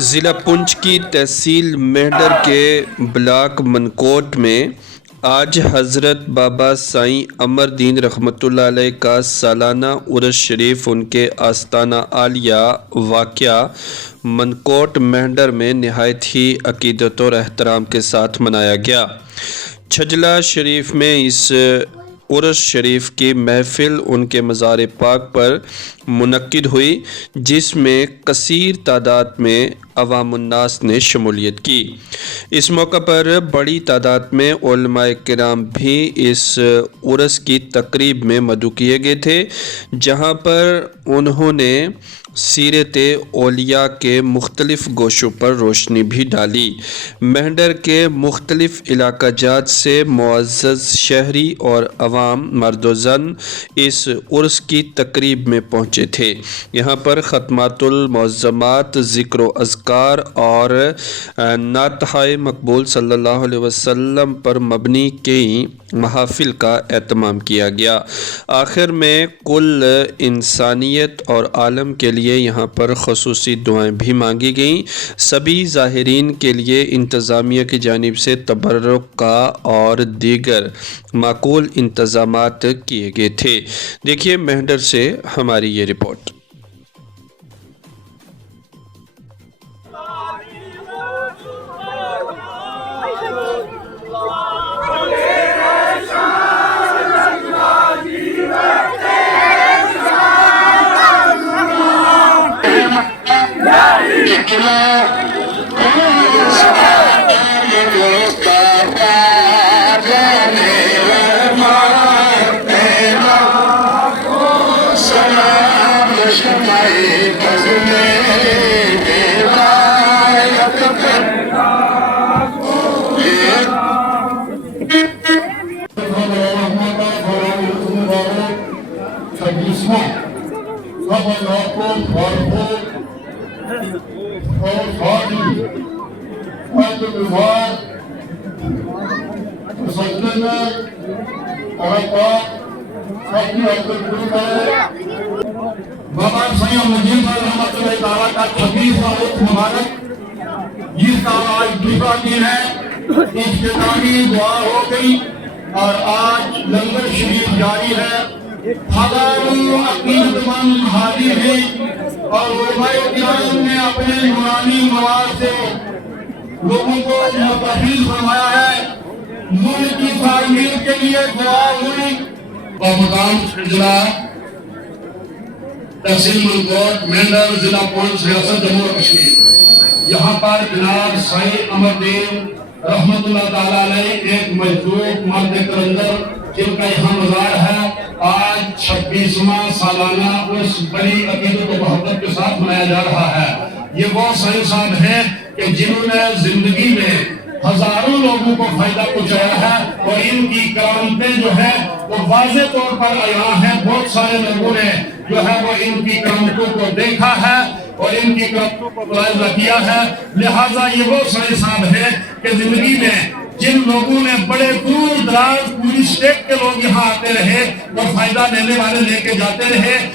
ضلع پنچ کی تحصیل میںڈر کے بلاک منکوٹ میں آج حضرت بابا سائیں امر دین رحمۃ اللہ علیہ کا سالانہ عرس شریف ان کے آستانہ عالیہ واقع منکوٹ میںڈر میں نہایت ہی عقیدت اور احترام کے ساتھ منایا گیا۔ چھجلا شریف میں اس عرس شریف کی محفل ان کے مزار پاک پر منعقد ہوئی، جس میں کثیر تعداد میں عوام الناس نے شمولیت کی۔ اس موقع پر بڑی تعداد میں علماء کرام بھی اس عرس کی تقریب میں مدعو کیے گئے تھے، جہاں پر انہوں نے سیرت اولیاء کے مختلف گوشوں پر روشنی بھی ڈالی۔ میںڈر کے مختلف علاقہ جات سے معزز شہری اور عوام مرد و زن اس عرس کی تقریب میں پہنچے تھے۔ یہاں پر ختمات المعظمات، ذکر و اذکار اور نعتہائے مقبول صلی اللہ علیہ وسلم پر مبنی کئی محافل کا اہتمام کیا گیا۔ آخر میں کل انسانیت اور عالم کے لیے یہاں پر خصوصی دعائیں بھی مانگی گئیں۔ سبھی زائرین کے لیے انتظامیہ کی جانب سے تبرک کا اور دیگر معقول انتظامات کیے گئے تھے۔ دیکھیے میںڈر سے ہماری یہ رپورٹ۔ بابا سائیں امر دین رحمۃ اللہ تعالیٰ کا 26واں عرس مبارک، جس کا آج دوسرا دن ہے، اختتامی دعا ہو گئی اور آج لنگر شریف جاری ہے۔ ہزاروں عقیدت مند حاضر ہیں اور علماء کرام نے اپنے نورانی مواد سے لوگوں کو متحد فرمایا ہے۔ ملک کی تعمیر کے لیے دعا ہوئی اور مقام ضلع تحصیل منکوٹ میںڈر، ضلع پونچھ، ریاست جموں و کشمیر۔ یہاں پر جناب سائیں امر دین رحمۃ اللہ تعالیٰ علیہ ایک مجذوب مرد کلندر جن کا یہاں مزار ہے، آج 26واں سالانہ اس بڑی عقیدت و محبت کے ساتھ منایا جا رہا ہے۔ یہ وہ سائیں صاحب ہیں کہ جنہوں نے زندگی میں ہزاروں لوگوں کو فائدہ پہنچایا ہے اور ان کی کرامتیں جو ہے وہ واضح طور پر عیاں ہیں۔ بہت سارے لوگوں نے جو ہے وہ ان کی کرامتوں کو دیکھا ہے اور ان کی کرامتوں کو ملاحظہ کیا ہے۔ لہٰذا یہ وہ سائیں صاحب ہیں کہ زندگی میں جن لوگوں نے بڑے دور دراز پوری اسٹیٹ کے لوگ یہاں آتے رہے اور فائدہ لینے والے لے کے جاتے رہے۔